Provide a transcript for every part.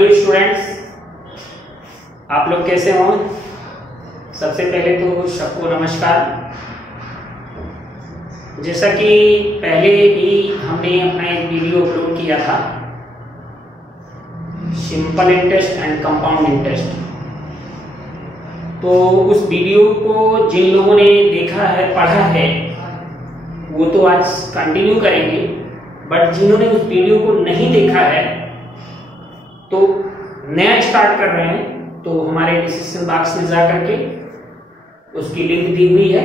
Hello students, आप लोग कैसे हो? सबसे पहले तो सबको नमस्कार। जैसा कि पहले भी हमने अपना एक वीडियो अपलोड किया था, simple interest and compound interest, तो उस वीडियो को जिन लोगों ने देखा है, पढ़ा है, वो तो आज कंटिन्यू करेंगे। बट जिन्होंने उस वीडियो को नहीं देखा है तो नया स्टार्ट कर रहे हैं, तो हमारे डिस्क्रिप्शन बॉक्स में जा करके उसकी लिंक दी हुई है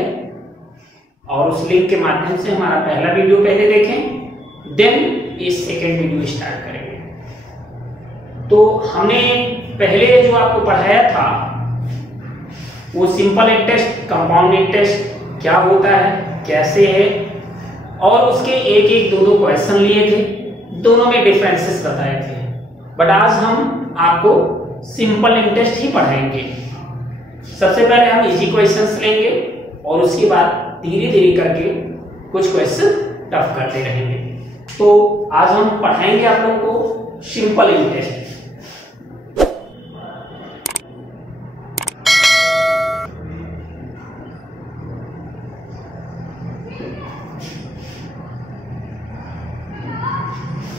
और उस लिंक के माध्यम से हमारा पहला वीडियो पहले देखें, देन इस सेकेंड वीडियो स्टार्ट करेंगे। तो हमने पहले जो आपको पढ़ाया था वो सिंपल इंटरेस्ट, कंपाउंड इंटरेस्ट क्या होता है, कैसे है, और उसके एक एक दो क्वेश्चन लिए थे, दोनों में डिफरेंसेस बताए थे। बट आज हम आपको सिंपल इंटरेस्ट ही पढ़ाएंगे। सबसे पहले हम इजी क्वेश्चंस लेंगे और उसके बाद धीरे धीरे करके कुछ क्वेश्चन टफ करते रहेंगे। तो आज हम पढ़ाएंगे आप लोगों को सिंपल इंटरेस्ट।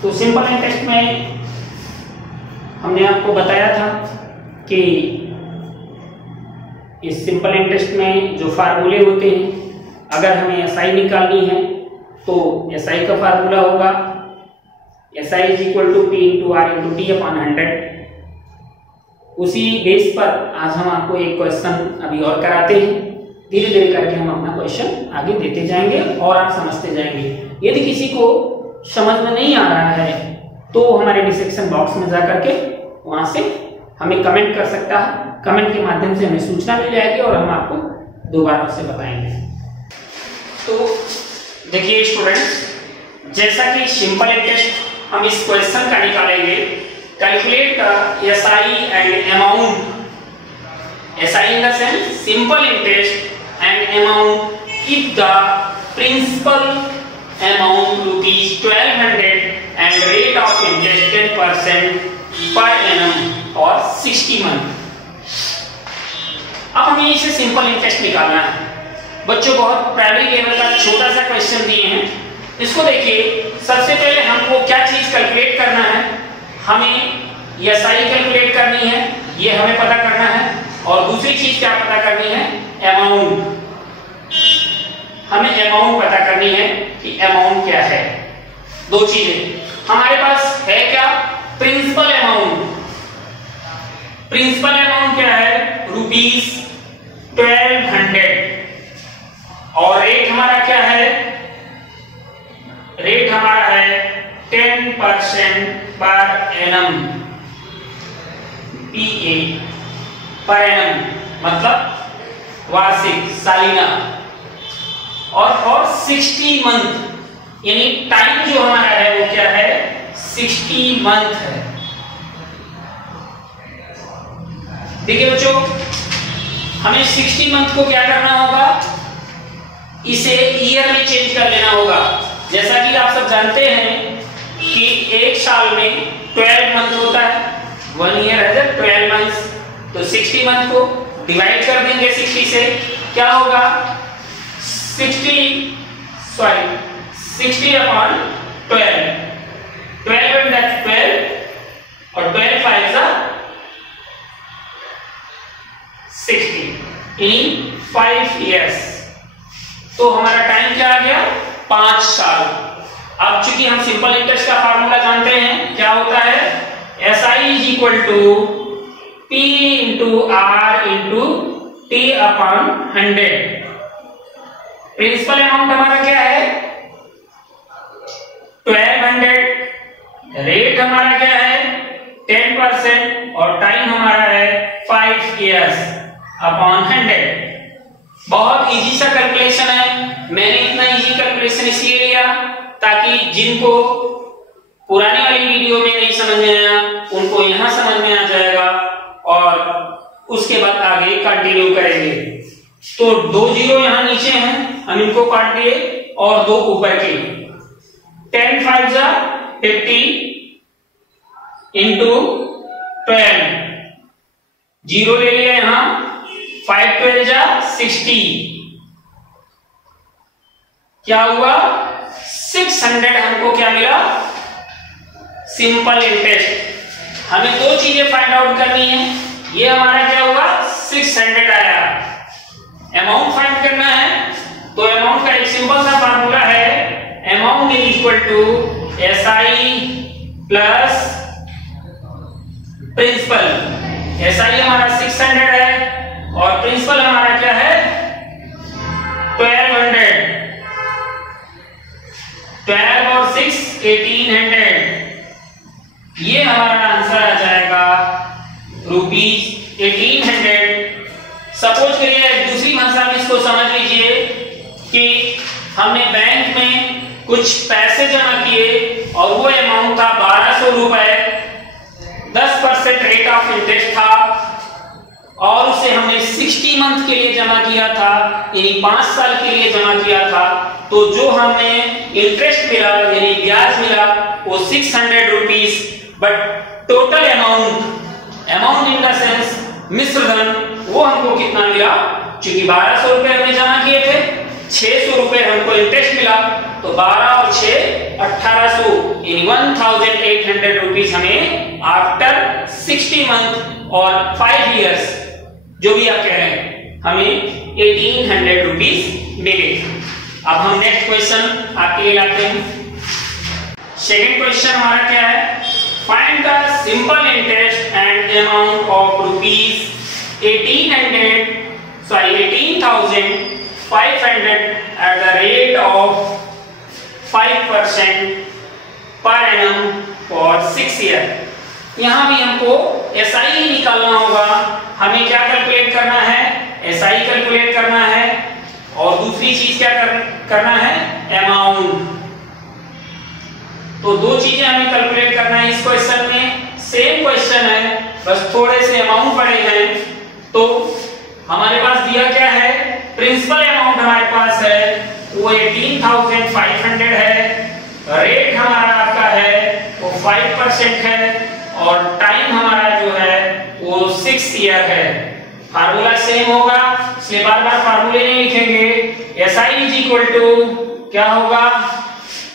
तो सिंपल इंटरेस्ट में हमने आपको बताया था कि इस सिंपल इंटरेस्ट में जो फार्मूले होते हैं, अगर हमें एसआई निकालनी है तो एसआई का फार्मूला होगा SI = P × R × T/100। उसी बेस पर आज हम आपको एक क्वेश्चन अभी और कराते हैं। धीरे धीरे करके हम अपना क्वेश्चन आगे देते जाएंगे और आप समझते जाएंगे। यदि किसी को समझ में नहीं आ रहा है तो हमारे डिस्क्रिप्शन बॉक्स में जाकर के वहां से हमें कमेंट कर सकता है। कमेंट के माध्यम से हमें सूचना मिल जाएगी और हम आपको दोबारा से बताएंगे। तो देखिए स्टूडेंट्स, जैसा कि सिंपल इंटरेस्ट हम इस क्वेश्चन का निकालेंगे, calculate the SI and amount, SI in the sense simple interest and amount if the principal amount ₹1200 and rate of interest 10% per annum for 60 months। अब हमें इसे सिंपल इंटरेस्ट निकालना है। बच्चों बहुत प्राइमरी लेवल का छोटा सा क्वेश्चन दिए हैं, इसको देखिए। सबसे पहले हमको क्या चीज कैलकुलेट करना है, हमें SI कैलकुलेट करनी है, ये हमें पता करना है। और दूसरी चीज क्या पता करनी है, अमाउंट। हमें अमाउंट पता करनी है कि अमाउंट क्या है। दो चीजें हमारे पास है, क्या, प्रिंसिपल अमाउंट। प्रिंसिपल अमाउंट क्या है, ₹1200। और रेट हमारा क्या है, रेट हमारा है 10% per annum, PA per annum मतलब वार्षिक, सालाना। और फॉर 60 मंथ, यानी टाइम जो हमारा है वो क्या है, 60 मंथ है। देखिए बच्चों, हमें 60 मंथ को क्या करना होगा, इसे ईयर में चेंज कर लेना होगा। जैसा कि आप सब जानते हैं कि एक साल में 12 मंथ होता है, 1 ईयर है 12 मंथ्स। तो 60 मंथ को डिवाइड कर देंगे 60 से, क्या होगा, 60/12, 12 and that's 12 और 12 5 are 60 in 5 years। तो हमारा टाइम क्या आ गया, 5 साल। अब चूंकि हम सिंपल इंटरेस्ट का फार्मूला जानते हैं, क्या होता है, SI = P × R × T/100। Principal amount हमारा क्या है, 1200, रेट हमारा क्या है 10% और टाइम हमारा है 5 years अपॉन 100। बहुत इजी सा कैलकुलेशन है। मैंने इतना इजी कैलकुलेशन इसलिए लिया ताकि जिनको पुराने वाली वीडियो में नहीं समझ में आया उनको यहां समझ में आ जाएगा और उसके बाद आगे कंटिन्यू करेंगे। तो 2 जीरो यहां नीचे हैं, हम इनको काट दिए और 2 ऊपर के। 10 5 50 into 12, 0 ले लिया यहां, 5 12 जा 60, क्या हुआ 600 हमको क्या मिला, सिंपल इंटरेस्ट। हमें दो चीजें फाइंड आउट करनी है, ये हमारा क्या हुआ 600 आया, अमाउंट फाइंड करना है, तो अमाउंट का एक सिंपल सा फार्मूला है, amount is equal to SI plus principal. SI हमारा 600 है और प्रिंसिपल हमारा क्या है 1200, 12 और 6 1800, ये हमारा आंसर आ जाएगा ₹1800। सपोज करिए दूसरी भाषा में इसको समझ लीजिए कि हमने बैंक में कुछ पैसे जमा किए और वो अमाउंट था 1200 रुपए, 10% रेट ऑफ इंटरेस्ट था और उसे हमने 60 मंथ के लिए जमा किया था, यानी 5 साल के लिए जमा किया था। तो जो हमें इंटरेस्ट मिला यानी ब्याज मिला वो 600 rupees, but total amount in the sense मिश्र धन वो हमको कितना मिला, क्योंकि 1200 रुपए हमने जमा किए थे, 600 रुपए हमको इंटरेस्ट मिला, तो 12 और 6 1800 इन 1800 रुपीस हमें आफ्टर 60 मंथ और 5 इयर्स जो भी आप कह रहे हैं हमें 1800 रुपीस मिले। अब हम नेक्स्ट क्वेश्चन आपके लिए लाते हैं। सेकंड क्वेश्चन हमारा क्या है, find the simple interest and amount of rupees 18,500 at the rate of 5% per annum for 6 years। यहां भी हमको SI ही निकालना होगा, हमें क्या कैलकुलेट करना है, SI कैलकुलेट करना है और दूसरी चीज क्या करना है, अमाउंट। तो दो चीजें हमें कैलकुलेट करना है इस क्वेश्चन में, सेम क्वेश्चन है बस थोड़े से अमाउंट बड़े हैं। तो हमारे पास दिया क्या है, प्रिंसिपल अमाउंट हमारे पास है वो 18,500 है, रेट हमारा आपका है वो 5% है और टाइम हमारा जो है वो 6 ईयर है। फार्मूला सेम होगा इसलिए बार बार फार्मूले नहीं लिखेंगे। SI इज इक्वल टू क्या होगा,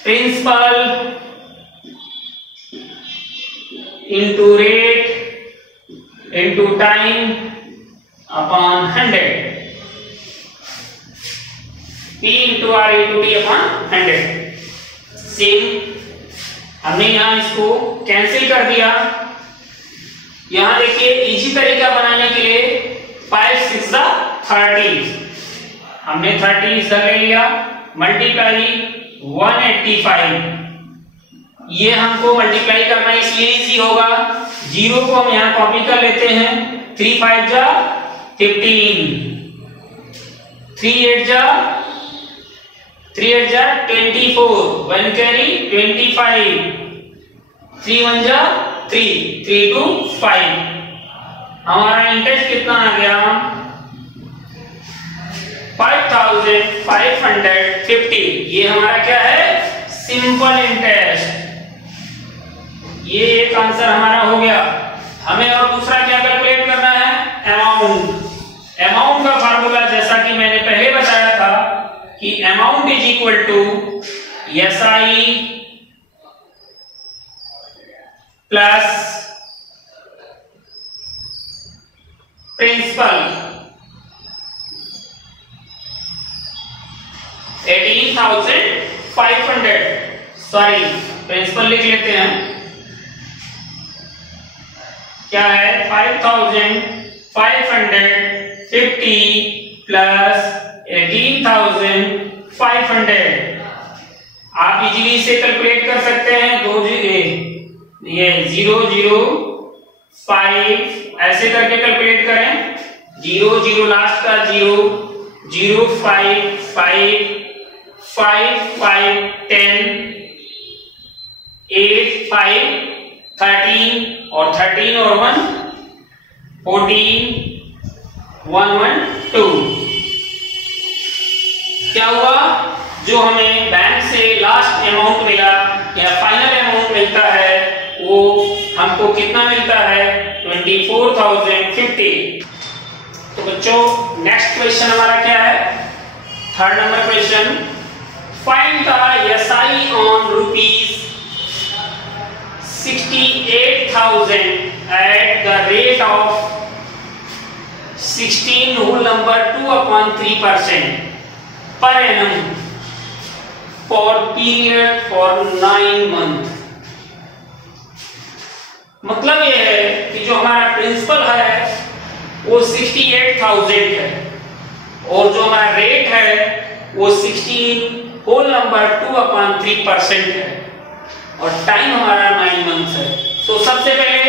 principal into rate into time upon 100, P into R into T upon 100। Same हमने यहां इसको कैंसिल कर दिया। यहां देखिए इजी तरीका बनाने के लिए 5 6 30, हमने 30 इधर ले लिया, मल्टीप्लाई 185, ये हमको मल्टीप्लाई करना इसलिए इजी होगा, 0 को हम यहां कॉपी कर लेते हैं, 3 5 जा 15, 3 8 जा 24, 1 कैरी 25, 3 1 जा 3, 3 2 5। हमारा इंटरेस्ट कितना आ गया 5,550, ये हमारा क्या है सिंपल इंटरेस्ट। ये एक आंसर हमारा हो गया। हमें और दूसरा क्या कैलकुलेट करना है, अमाउंट। अमाउंट का फार्मूला जैसा कि मैंने पहले बताया था कि amount is equal to SI plus principal 18,500, sorry principal लिख लेते हैं, क्या है 5,550 प्लस 18,500। आप इजीली इसे कैलकुलेट कर सकते हैं, ये 0 0 5 ऐसे करके कैलकुलेट करें, 0 0 लास्ट का 0 0 5 5 5 5 10 8 5 13 और 13 और 1 14 1 1 2। क्या हुआ, जो हमें बैंक से लास्ट अमाउंट मिला या फाइनल अमाउंट मिलता है वो हमको कितना मिलता है 24,050। तो बच्चों नेक्स्ट क्वेश्चन हमारा क्या है, third number question, find the SI on ₹68,000 at the rate of 16 whole number 2/3% per annum for period for 9 months। मतलब ये है कि जो हमारा प्रिंसिपल है वो 68,000 है और जो हमारा रेट है वो 16 होल नंबर 2/3% है और टाइम हमारा 9 मंथ्स है। तो सबसे पहले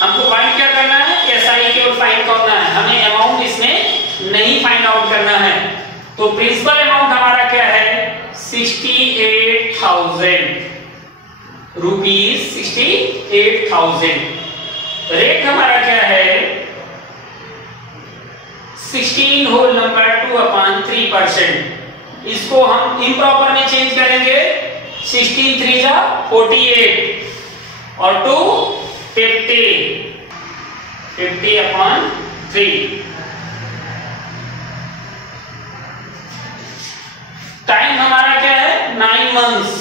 हमको फाइंड क्या करना है, SI केवल फाइंड करना है, हमें अमाउंट इसमें नहीं फाइंड आउट करना है। तो प्रिंसिपल अमाउंट हमारा क्या है, 68,000 रुपीज, 68,000। रेट हमारा क्या है, 16 होल नंबर 2/3%। इसको हम इम्प्रॉपर में चेंज करेंगे, 16 3 जा 48 और 2 50/3। टाइम हमारा क्या है, 9 मंथ्स।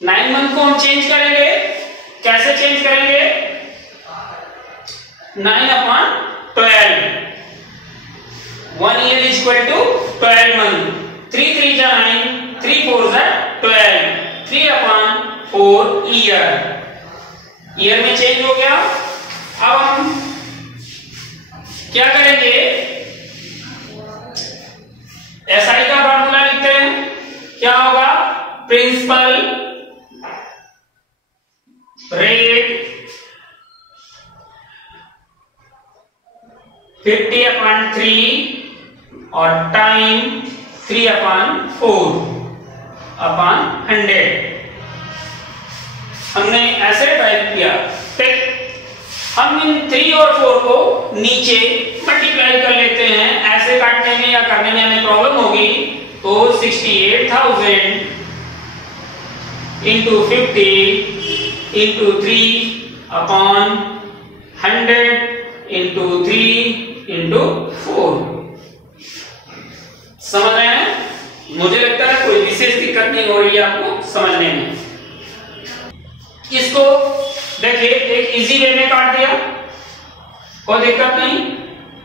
नाइन मंथ को हम चेंज करेंगे, कैसे चेंज करेंगे, 9/12। 1 year is equal to 12 month। 3 3 जा 9, 3 4 जा 12, 3/4 ईयर। ईयर में चेंज हो गया। अब हम क्या करेंगे, SI का फॉर्मूला लिखते हैं, क्या होगा, प्रिंसिपल रेट 50/3 और टाइम 3/4/100। हमने ऐसे टाइप किया, फिर हम इन 3 और 4 को नीचे मल्टीप्लाई कर लेते हैं। ऐसे काटने में या करने में हमें प्रॉब्लम होगी, तो 68,000 into 50 into 3/100 into 3 into 4। समझ रहे हैं? मुझे लगता है कोई विशेष दिक्कत नहीं हो रही है आपको समझने में। इसको देखिए एक इजी वे में काट दिया, कोई दिक्कत नहीं।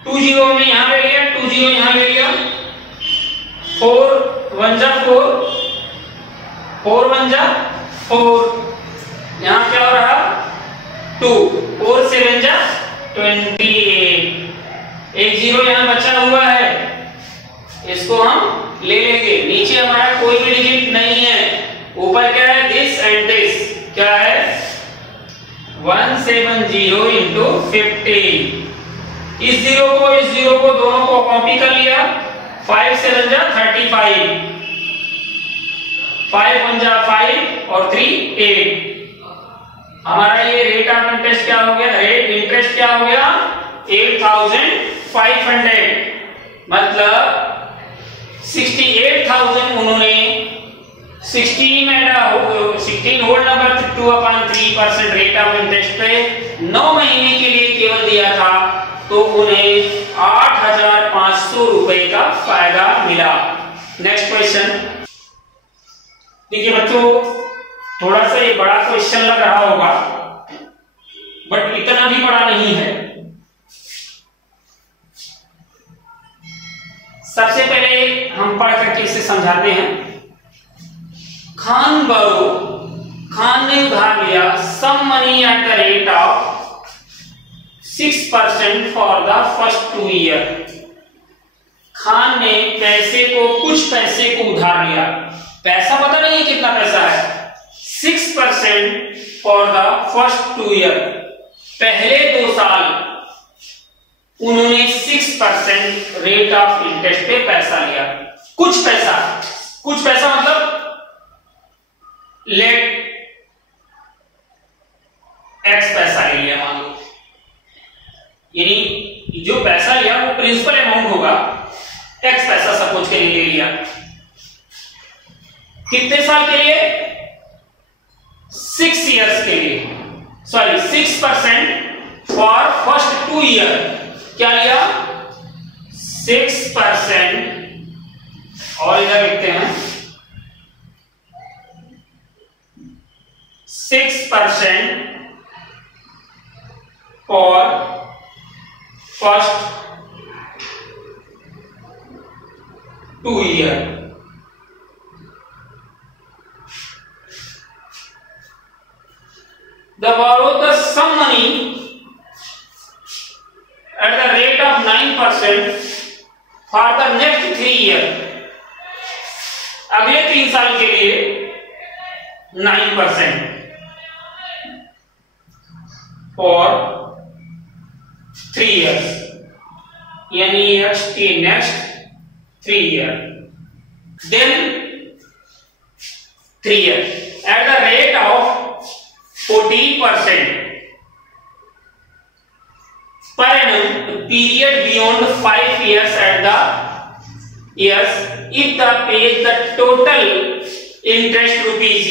2 0 में यहां ले लिया, 2 0 यहां ले लिया, 4 1 जा 4, 4 1 जा 4, यहां क्या हो रहा, 2, 4 7 जा 28। एक 0 यहां बचा हुआ है, इसको हम ले लेंगे। नीचे हमारा कोई भी डिजिट नहीं है, ऊपर क्या है, दिस एंड दिस, क्या है 170 into 50। इस 0 को दोनों को कॉपी कर लिया, 5 7 जा 35, 5 1 जा 5 और 3 8। हमारा ये रेट ऑफ इंटरेस्ट क्या हो गया, रेट इंटरेस्ट क्या हो गया, 8,500। मतलब 68,000 उन्होंने 16 whole number 2/3% rate of interest पे 9 महीने के लिए केवल दिया था, तो उन्हें 8,500 रुपए का फायदा मिला। नेक्स्ट क्वेश्चन देखिए बच्चों, थोड़ा सा ये बड़ा क्वेश्चन लग रहा होगा, बट इतना भी बड़ा नहीं है। सबसे पहले हम पढ़ करके इसे समझाते हैं। खान ने उधार लिया sum money at the rate of 6% for the first 2 year. Khan ने कुछ पैसे को उधार लिया, पैसा पता नहीं कितना पैसा है, 6% फॉर द फर्स्ट 2 ईयर। पहले 2 साल उन्होंने 6% रेट ऑफ इंटरेस्ट पे पैसा लिया। कुछ पैसा मतलब लेट एक्स पैसा ले लिया, मान लो, यानी जो पैसा लिया वो प्रिंसिपल अमाउंट होगा, एक्स पैसा सपोज के लिए ले लिया। कितने साल के लिए? 6 इयर्स के लिए, सॉरी 6% फॉर फर्स्ट 2 ईयर। क्या लिया? 6%, और इधर लिखते हैं 6% for first 2 year. The borrow the some money at the rate of 9% for the next 3 year। अगले 3 साल के लिए 9% for 3 years, यानी next 3 year, then 3 year at the rate of 14% per annum period beyond 5 years at the years if the pays the total interest rupees।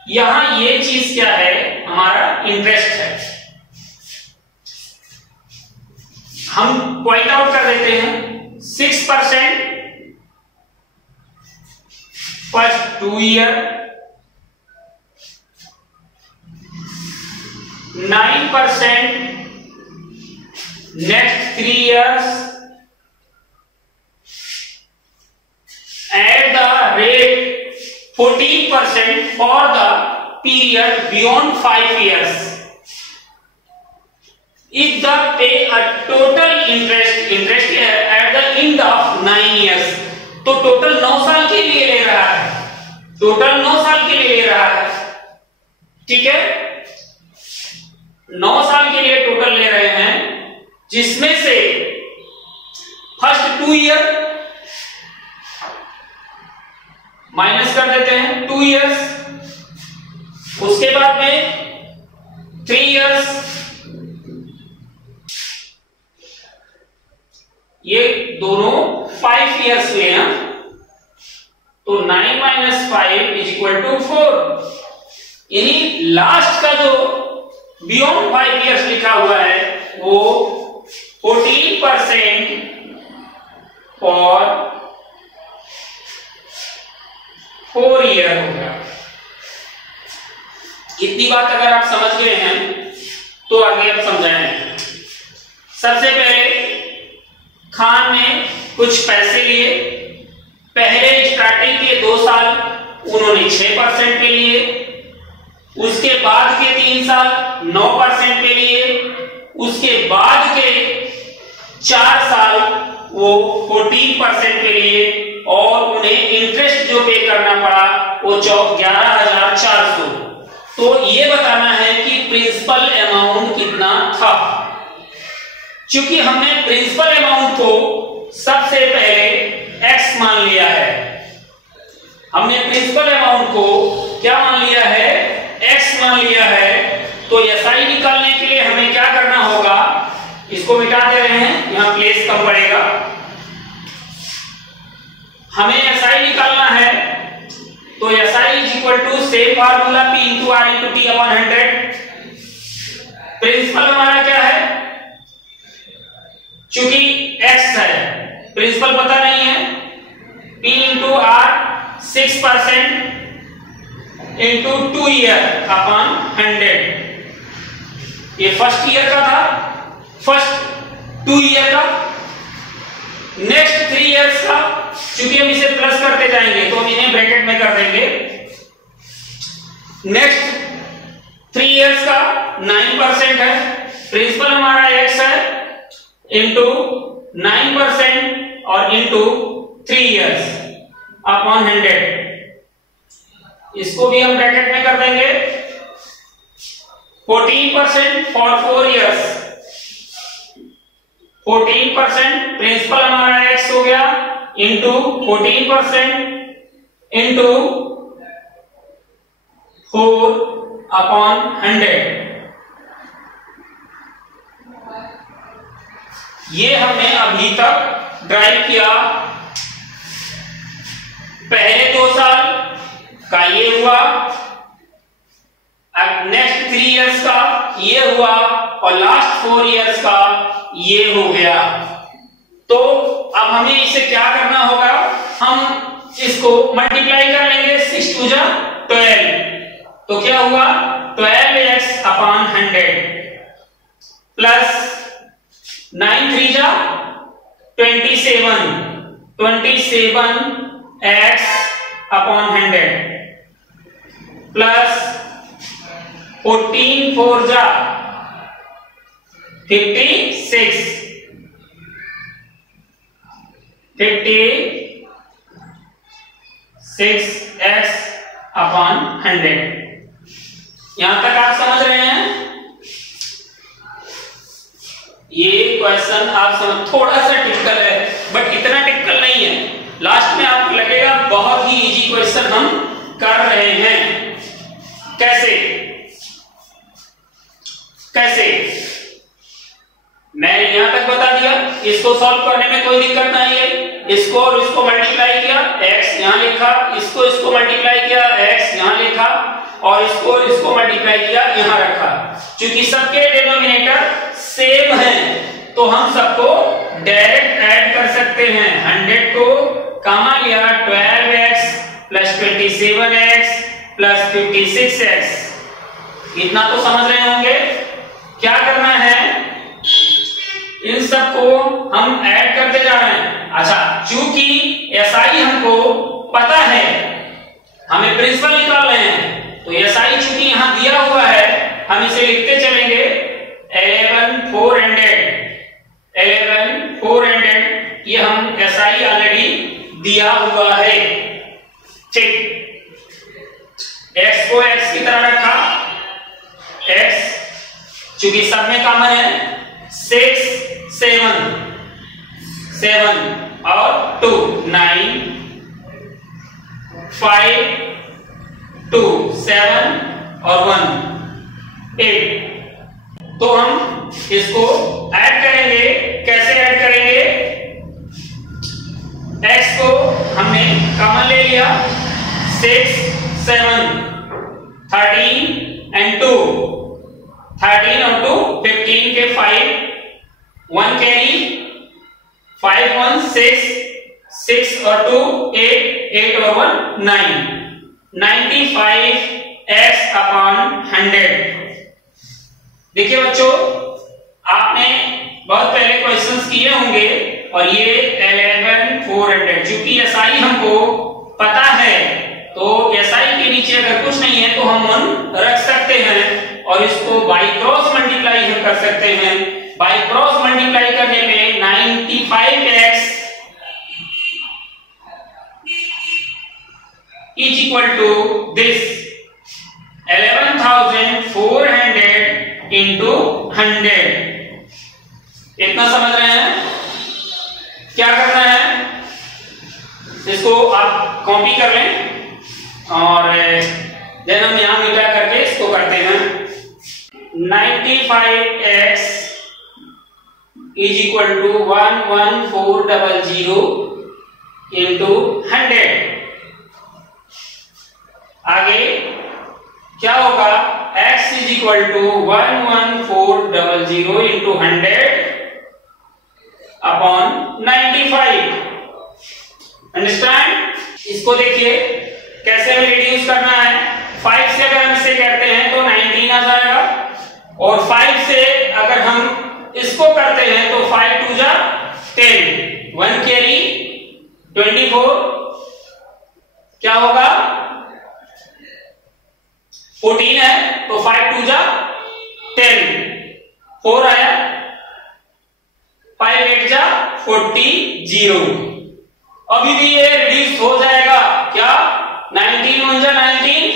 यहां ये चीज क्या है? हमारा इंटरेस्ट है। हम पॉइंट आउट कर देते हैं 6% first 2 year, 9% next 3 years at the rate 14% for the period beyond 5 years if the pay a total interest at the end of 9 years। तो टोटल 9 साल के लिए ले रहा है, टोटल 9 साल के लिए ले रहा है, ठीक है? 9 साल के लिए टोटल ले रहे हैं, जिसमें से फर्स्ट 2 ईयर माइनस कर देते हैं 2 इयर्स, उसके बाद में 3 इयर्स, ये दोनों 5 इयर्स हुए हैं, तो 9 - 5 = 4। यानी लास्ट का जो बियॉन्ड 5 इयर्स लिखा हुआ है वो 14% फॉर 4 ईयर हो गया। इतनी बात अगर आप समझ गए हैं तो आगे अब समझाएं। सबसे पहले खान ने कुछ पैसे लिए, पहले स्टार्टिंग के 2 साल उन्होंने 6% पे लिए, उसके बाद के 3 साल 9% पे लिए, उसके बाद के 4 साल वो 14% पे लिए, और उन्हें इंटरेस्ट जो पे करना पड़ा वो 11,400। तो ये बताना है कि प्रिंसिपल अमाउंट कितना था। क्योंकि हमने प्रिंसिपल अमाउंट को सबसे पहले x मान लिया है, हमने प्रिंसिपल अमाउंट को क्या मान लिया है? x मान लिया है। तो SI निकालने के लिए हमें क्या करना होगा? इसको मिटा दे रहे हैं, यहां प्लेस कम पड़ेगा। हमें SI निकालना है, तो SI = same formula P × R × T/100। Principal हमारा क्या है? चूंकि x है, प्रिंसिपल पता नहीं है, P × R 6% × 2 ईयर अपॉन 100। ये फर्स्ट ईयर का था, फर्स्ट 2 ईयर का। नेक्स्ट 3 इयर्स का, चूंकि हम इसे प्लस करते जाएंगे तो हम इन्हें ब्रैकेट में कर देंगे। नेक्स्ट 3 इयर्स का 9% है, प्रिंसिपल हमारा x है, इंटू 9% और इंटू 3 इयर्स अपॉन 100। इसको भी हम ब्रैकेट में कर देंगे। 14% फॉर 4 इयर्स, 14% प्रिंसिपल हमारा x हो गया, इंटू 14% इंटू 4/100। ये हमने अभी तक ड्राइव किया पहले 2 साल का ये हुआ, अब नेक्स्ट 3 इयर्स का ये हुआ और लास्ट 4 इयर्स का ये हो गया। तो अब हमें इसे क्या करना होगा, हम इसको मल्टीप्लाई कर लेंगे 6 2 जा 12, तो क्या हुआ 12x अपॉन 100 प्लस 9 3 जा 27, 27x अपॉन 100 प्लस 14 4 जा 56, 56x अपॉन 100। यहां तक आप समझ रहे हैं? ये क्वेश्चन आप समझ, थोड़ा सा टिपिकल है बट इतना टिपिकल नहीं है। लास्ट में आपको लगेगा बहुत ही इजी क्वेश्चन हम कर रहे हैं। कैसे कैसे मैंने यहां तक बता दिया, इसको सॉल्व करने में कोई दिक्कत नहीं है। इसको और इसको मल्टीप्लाई किया, x यहां लिखा, इसको मल्टीप्लाई किया, x यहां लिखा और इसको मल्टीप्लाई किया, यहां रखा। क्योंकि सबके डिनोमिनेटर सेम हैं तो हम सबको डायरेक्ट ऐड कर सकते हैं। 100 को कॉमा लिया, 12x plus 27x plus 56x, इतना तो समझ रहे होंगे। क्या करना है, इन सबको हम ऐड करते जा रहे हैं। अच्छा, चूंकि SI हमको पता है, हमें प्रिंसिपल निकाल रहे हैं, तो SI चूंकि यहां दिया हुआ है, हम इसे लिखते चलेंगे 11400, 11400, ये हम SI ऑलरेडी दिया हुआ है। ठीक, x को x की तरह रखा, x चूंकि सब में कॉमन है, 6 7 7 और 2 9 5 2 7 और 1 8। तो हम इसको ऐड करेंगे। कैसे ऐड करेंगे, x को हमने कॉमन ले लिया, 6 7 13 एंड 2, 13 और 2 15 के 5, 1 कैरी, 5 1 6, 6 और 2 8, 8 और 1 9, 95x अपॉन 100। देखिए बच्चों, आपने बहुत पहले क्वेश्चंस किए होंगे और ये 11400, चूंकि SI हमको पता है तो SI के नीचे अगर कुछ नहीं है तो हम 1 रख सकते हैं और इसको बाई क्रॉस मल्टीप्लाई हम कर सकते हैं। बाई क्रॉस मल्टीप्लाई करने पे 95x is equal to this 11400 into 100। इतना समझ रहे हैं? क्या करना है, इसको आप कॉपी कर लें और देन हम यहां मिटा करके इसको करते हैं। 95x is equal to 11400 into 100। आगे क्या होगा, x is equal to 11400 into 100 upon 95। Understand? इसको देखिए कैसे हमें रिड्यूस करना है। 5 से अगर हम इसे करते हैं तो 19 आ जाएगा और 5 से अगर हम इसको करते हैं तो 5 2 जा 10, 1 कैरी 24, क्या होगा 14 है तो 5 2 जा 10, 4 आया, 5 8 जा 40। अभी भी ये रिड्यूस हो जाएगा। क्या 19 1 जा 19,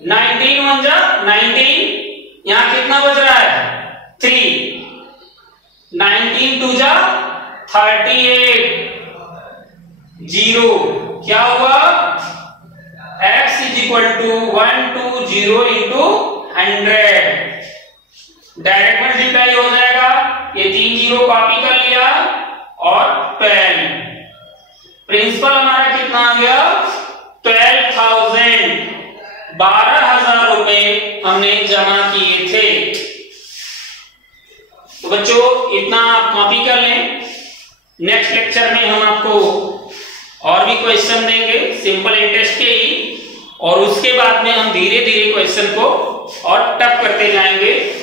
19 1 जा 19, यहां कितना बच रहा है 3, 19 2 जा 38, 0। क्या हुआ, x is equal to 120 into 100। Direct multiply हो जाएगा, ये 3 जीरो कॉपी कर लिया और 12। प्रिंसिपल हमारा कितना आ गया 12,000 रुपए हमने जमा किए थे। तो बच्चों इतना आप कॉपी कर लें। नेक्स्ट लेक्चर में हम आपको और भी क्वेश्चन देंगे सिंपल इंटरेस्ट के ही, और उसके बाद में हम धीरे धीरे क्वेश्चन को और टफ करते जाएंगे।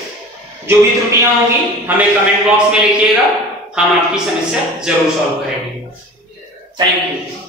जो भी त्रुटियां होंगी हमें कमेंट बॉक्स में लिखिएगा, हम आपकी समस्या जरूर सॉल्व करेंगे। Thank you.